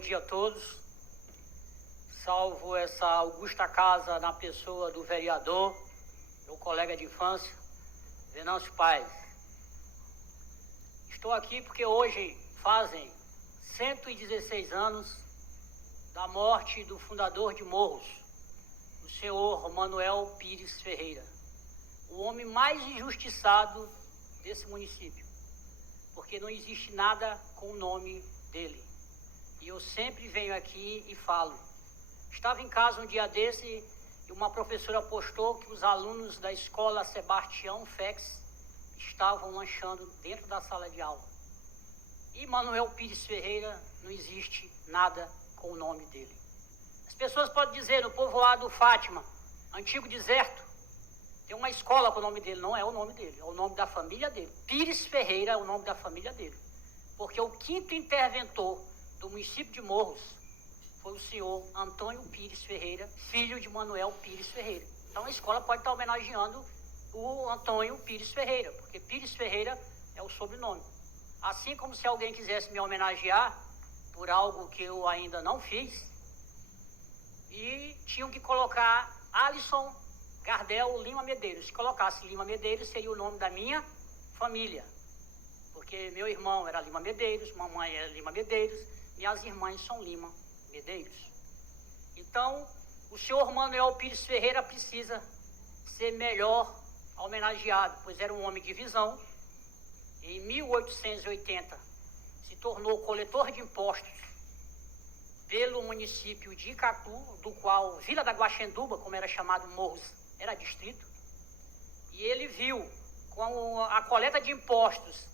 dia a todos. Salvo essa augusta casa na pessoa do vereador, meu colega de infância, Venâncio Paes. Estou aqui porque hoje fazem 116 anos da morte do fundador de Morros, o senhor Manuel Pires Ferreira, o homem mais injustiçado desse município, porque não existe nada com o nome dele. E eu sempre venho aqui e falo. Estava em casa um dia desse e uma professora postou que os alunos da escola Sebastião Fex estavam lanchando dentro da sala de aula. E Manuel Pires Ferreira, não existe nada com o nome dele. As pessoas podem dizer, no povoado Fátima, antigo deserto, tem uma escola com o nome dele. Não é o nome dele, é o nome da família dele. Pires Ferreira é o nome da família dele. Porque o quinto interventor do município de Morros foi o senhor Antônio Pires Ferreira, filho de Manuel Pires Ferreira. Então a escola pode estar homenageando o Antônio Pires Ferreira, porque Pires Ferreira é o sobrenome. Assim como se alguém quisesse me homenagear por algo que eu ainda não fiz, e tinham que colocar Alisson Gardel Lima Medeiros. Se colocasse Lima Medeiros, seria o nome da minha família. Porque meu irmão era Lima Medeiros, mamãe era Lima Medeiros, minhas irmãs são Lima Medeiros. Então, o senhor Manuel Pires Ferreira precisa ser melhor homenageado, pois era um homem de visão. Em 1880, se tornou coletor de impostos pelo município de Icatu, do qual Vila da Guaxenduba, como era chamado Morros, era distrito. E ele viu com a coleta de impostos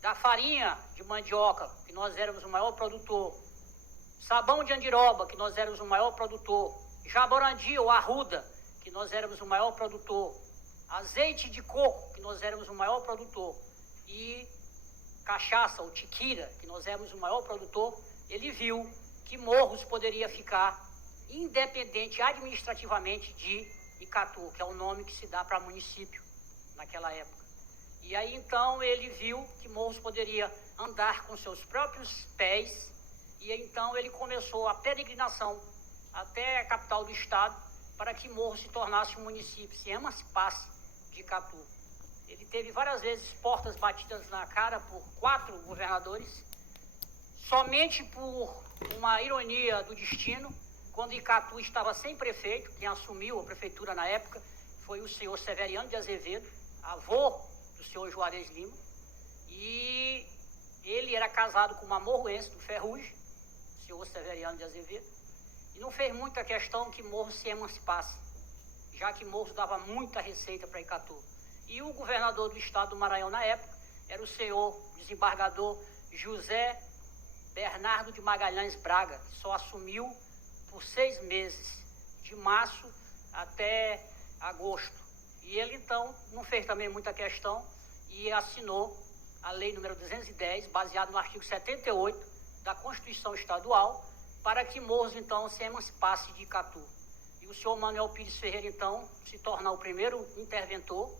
da farinha de mandioca, que nós éramos o maior produtor, sabão de andiroba, que nós éramos o maior produtor, jaborandi ou arruda, que nós éramos o maior produtor, azeite de coco, que nós éramos o maior produtor, e cachaça ou tiquira, que nós éramos o maior produtor. Ele viu que Morros poderia ficar independente administrativamente de Icatu, que é o nome que se dá para município naquela época. E aí então ele viu que Morros poderia andar com seus próprios pés, e então ele começou a peregrinação até a capital do estado para que Morros se tornasse um município, se emancipasse de Icatu. Ele teve várias vezes portas batidas na cara por 4 governadores, somente por uma ironia do destino, quando Icatu estava sem prefeito. Quem assumiu a prefeitura na época foi o senhor Severiano de Azevedo, avô do senhor Juarez Lima, e ele era casado com uma morroense do Ferrugem, o senhor Severiano de Azevedo, e não fez muita questão que Morros se emancipasse, já que Morros dava muita receita para Icatu. E o governador do estado do Maranhão na época era o senhor desembargador José Bernardo de Magalhães Braga, que só assumiu por 6 meses, de março até agosto. E ele então não fez também muita questão e assinou a lei número 210, baseado no artigo 78 da Constituição Estadual, para que Morros então se emancipasse de Icatu. E o senhor Manuel Pires Ferreira então se torna o primeiro interventor,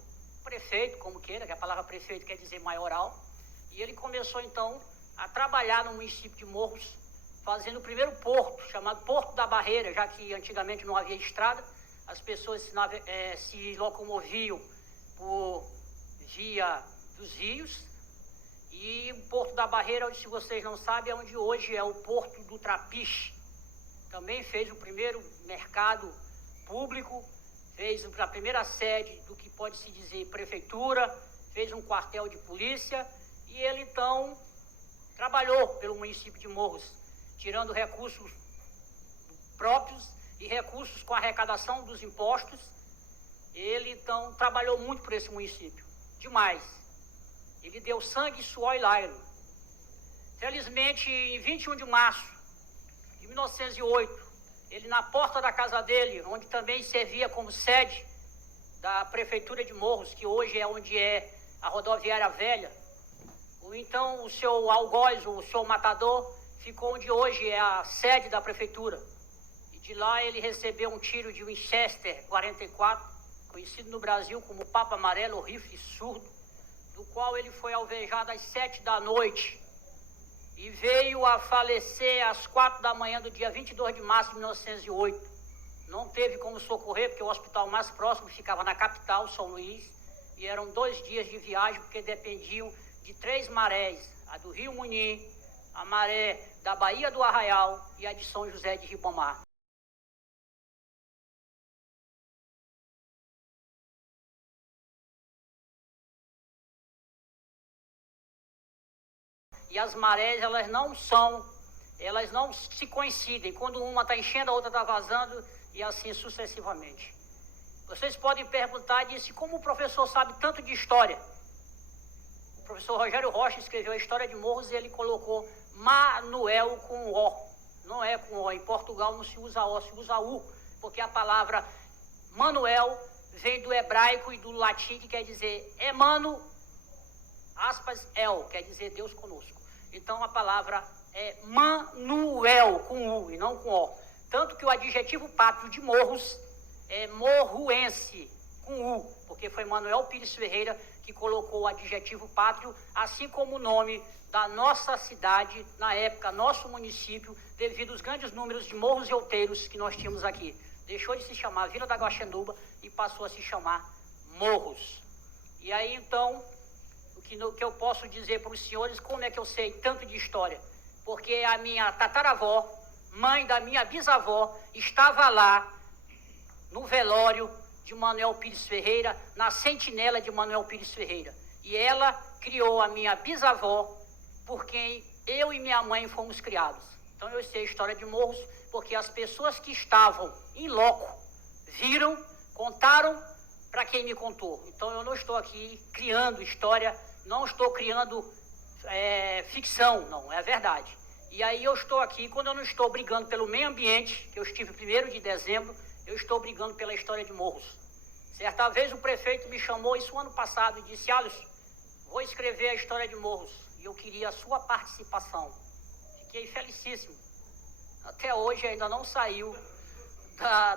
prefeito, como queira, que a palavra prefeito quer dizer maioral, e ele começou então a trabalhar no município de Morros, fazendo o primeiro porto, chamado Porto da Barreira, já que antigamente não havia estrada, as pessoas se locomoviam por via dos rios, e o Porto da Barreira, se vocês não sabem, é onde hoje é o Porto do Trapiche. Também fez o primeiro mercado público, fez a primeira sede do que pode se dizer prefeitura, fez um quartel de polícia, e ele então trabalhou pelo município de Morros, tirando recursos próprios e recursos com a arrecadação dos impostos. Ele então trabalhou muito por esse município, demais. Ele deu sangue, suor e lágrima. Felizmente, em 21 de março de 1908, ele na porta da casa dele, onde também servia como sede da prefeitura de Morros, que hoje é onde é a rodoviária velha, então o seu algoz, o seu matador, ficou onde hoje é a sede da prefeitura. E de lá ele recebeu um tiro de Winchester 44, conhecido no Brasil como Papa Amarelo ou rifle surdo, do qual ele foi alvejado às 7 da noite e veio a falecer às 4 da manhã do dia 22 de março de 1908. Não teve como socorrer, porque o hospital mais próximo ficava na capital, São Luís, e eram 2 dias de viagem, porque dependiam de 3 marés, a do Rio Muni, a maré da Baía do Arraial e a de São José de Ribamar. E as marés, elas não se coincidem. Quando uma está enchendo, a outra está vazando, e assim sucessivamente. Vocês podem perguntar, disse, como o professor sabe tanto de história? O professor Rogério Rocha escreveu a História de Morros e ele colocou Manuel com O. Não é com O. Em Portugal não se usa O, se usa U, porque a palavra Manuel vem do hebraico e do latim, que quer dizer Emmanuel, aspas, El, quer dizer Deus conosco. Então a palavra é Manuel com U e não com O. Tanto que o adjetivo pátrio de Morros é morruense com U, porque foi Manuel Pires Ferreira que colocou o adjetivo pátrio, assim como o nome da nossa cidade, na época, nosso município, devido aos grandes números de morros e outeiros que nós tínhamos aqui. Deixou de se chamar Vila da Guaxenduba e passou a se chamar Morros. E aí, então, o que eu posso dizer para os senhores, como é que eu sei tanto de história? Porque a minha tataravó, mãe da minha bisavó, estava lá no velório de Manuel Pires Ferreira, na sentinela de Manuel Pires Ferreira. E ela criou a minha bisavó, por quem eu e minha mãe fomos criados. Então eu sei a história de Morros, porque as pessoas que estavam em loco viram, contaram para quem me contou. Então eu não estou aqui criando história, não estou criando ficção, não, é verdade. E aí eu estou aqui, quando eu não estou brigando pelo meio ambiente, que eu estive 1º de dezembro, eu estou brigando pela história de Morros. Certa vez o prefeito me chamou, isso ano passado, e disse, Alisson, vou escrever a história de Morros, e eu queria a sua participação. Fiquei felicíssimo. Até hoje ainda não saiu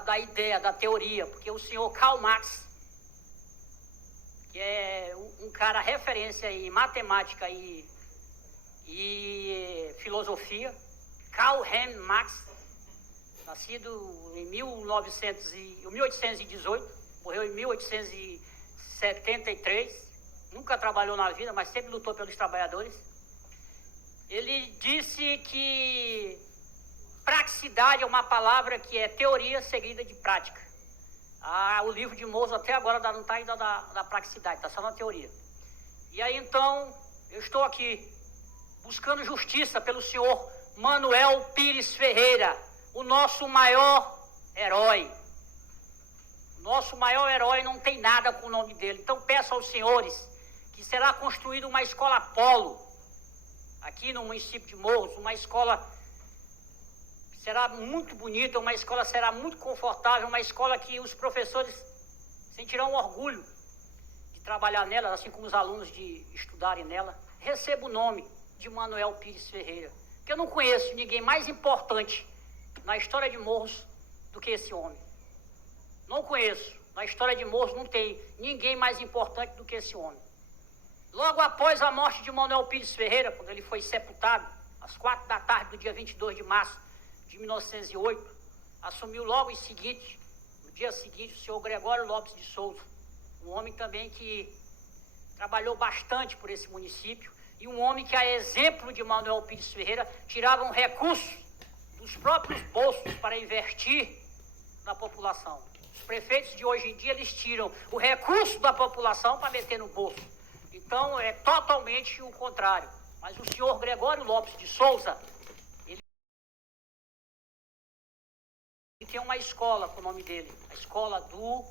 da ideia, da teoria, porque o senhor Karl Marx, que é um cara referência em matemática e filosofia, Karl Heinz Marx, nascido em 1818, morreu em 1873, nunca trabalhou na vida, mas sempre lutou pelos trabalhadores. Ele disse que praxicidade é uma palavra que é teoria seguida de prática. O livro de Morros até agora não está ainda da praxicidade, está só na teoria. E aí então, eu estou aqui buscando justiça pelo senhor Manuel Pires Ferreira, o nosso maior herói. Nosso maior herói não tem nada com o nome dele. Então peço aos senhores que será construída uma escola polo aqui no município de Morros, uma escola que será muito bonita, uma escola será muito confortável, uma escola que os professores sentirão orgulho de trabalhar nela, assim como os alunos de estudarem nela. Receba o nome de Manuel Pires Ferreira, que eu não conheço ninguém mais importante na história de Morros do que esse homem. Não conheço. Na história de Morros não tem ninguém mais importante do que esse homem. Logo após a morte de Manuel Pires Ferreira, quando ele foi sepultado, às 4 da tarde do dia 22 de março de 1908, assumiu logo em seguinte, no dia seguinte, o senhor Gregório Lopes de Souza, um homem também que trabalhou bastante por esse município e um homem que, a exemplo de Manuel Pires Ferreira, tirava um recurso dos próprios bolsos para investir na população. Os prefeitos de hoje em dia, eles tiram o recurso da população para meter no bolso. Então, é totalmente o contrário. Mas o senhor Gregório Lopes de Souza, ele tem uma escola com o nome dele, a escola do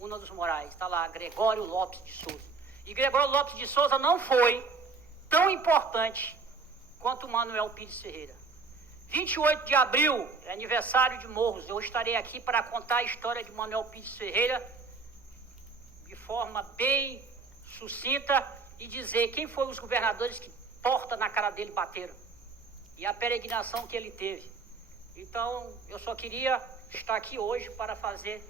Una dos Moraes. Está lá, Gregório Lopes de Souza. E Gregório Lopes de Souza não foi tão importante quanto Manuel Pires Ferreira. 28 de abril, é aniversário de Morros. Eu estarei aqui para contar a história de Manuel Pires Ferreira de forma bem sucinta e dizer quem foram os governadores que porta na cara dele bateram e a peregrinação que ele teve. Então, eu só queria estar aqui hoje para fazer,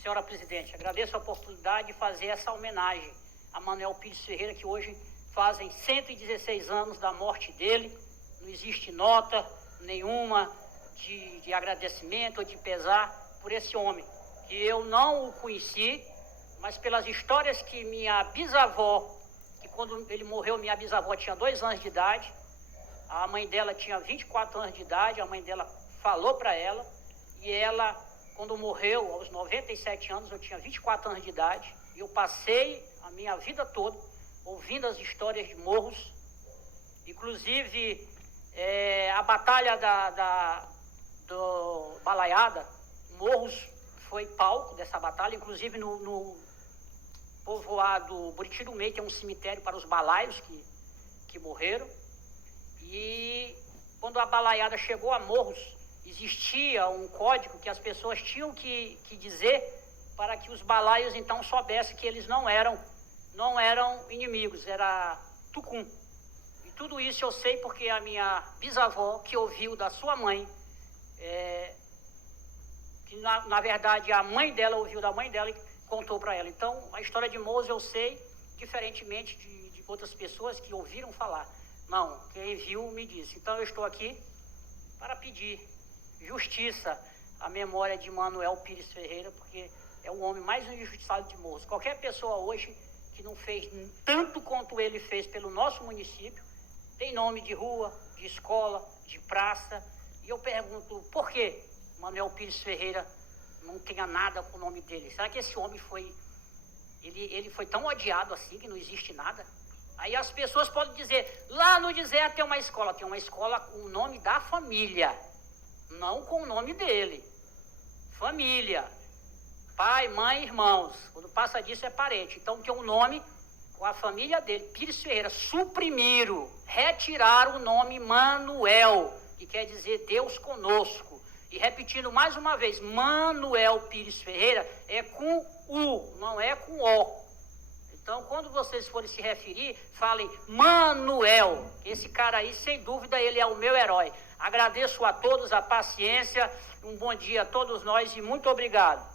senhora presidente, agradeço a oportunidade de fazer essa homenagem a Manuel Pires Ferreira, que hoje fazem 116 anos da morte dele, não existe nota nenhuma de agradecimento ou de pesar por esse homem, que eu não o conheci, mas pelas histórias que minha bisavó, que quando ele morreu, minha bisavó tinha 2 anos de idade, a mãe dela tinha 24 anos de idade, a mãe dela falou para ela, e ela, quando morreu, aos 97 anos, eu tinha 24 anos de idade, e eu passei a minha vida toda ouvindo as histórias de Morros, inclusive a batalha do Balaiada, Morros foi palco dessa batalha, inclusive no povoado Buriti do Meio, que é um cemitério para os balaios que morreram. E quando a balaiada chegou a Morros, existia um código que as pessoas tinham que dizer para que os balaios então soubessem que eles não eram inimigos, era tucum. E tudo isso eu sei porque a minha bisavó, que ouviu da sua mãe, que na verdade a mãe dela ouviu da mãe dela e contou para ela. Então a história de Morros eu sei, diferentemente de outras pessoas que ouviram falar. Não, quem viu me disse. Então eu estou aqui para pedir justiça à memória de Manuel Pires Ferreira, porque é o homem mais injustiçado de Morros. Qualquer pessoa hoje que não fez tanto quanto ele fez pelo nosso município, tem nome de rua, de escola, de praça. E eu pergunto, por que Manuel Pires Ferreira não tenha nada com o nome dele? Será que esse homem ele foi tão odiado assim que não existe nada? Aí as pessoas podem dizer, lá no deserto tem uma escola com o nome da família, não com o nome dele. Família, pai, mãe, irmãos. Quando passa disso é parente. Então tem um nome com a família dele, Pires Ferreira. Suprimiram, retiraram o nome Manuel, que quer dizer Deus conosco. E repetindo mais uma vez, Manuel Pires Ferreira é com U, não é com O. Então, quando vocês forem se referir, falem Manuel. Esse cara aí, sem dúvida, ele é o meu herói. Agradeço a todos a paciência, um bom dia a todos nós e muito obrigado.